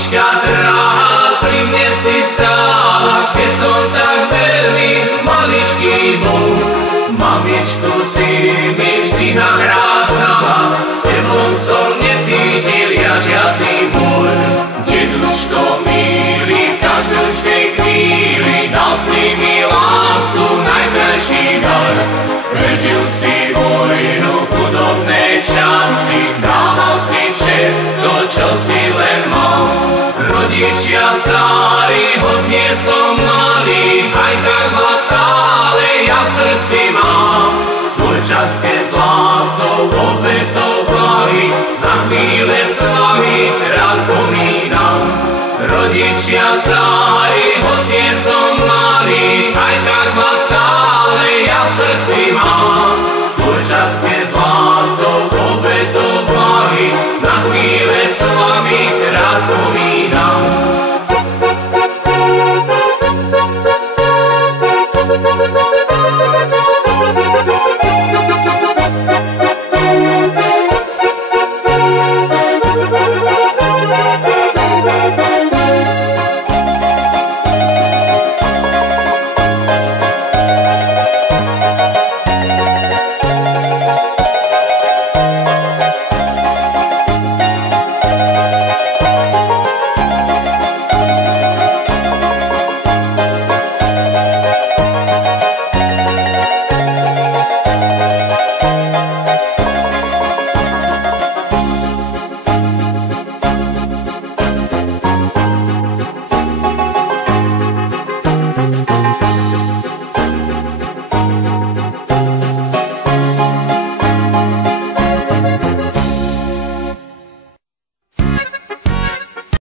Mamička drahá, pri mne si stála, keď som tak veľmi maličký bol. Mamičku si mi vždy nahrádzala, s tebou som necítil ja žiadny boj. Deduško milý, v každúčkej chvíli dal si mi lásku, najkrajší dar. Prežil si vojnu, chudobné časy, dával si všetko, čo si len mal. Rodičia stáli, hoď nie som malý, aj tak ma stále ja v srdci mám. Svoj čas ste s láskou obetovali, na chvíle s vami raz spomínam. Rodičia stáli,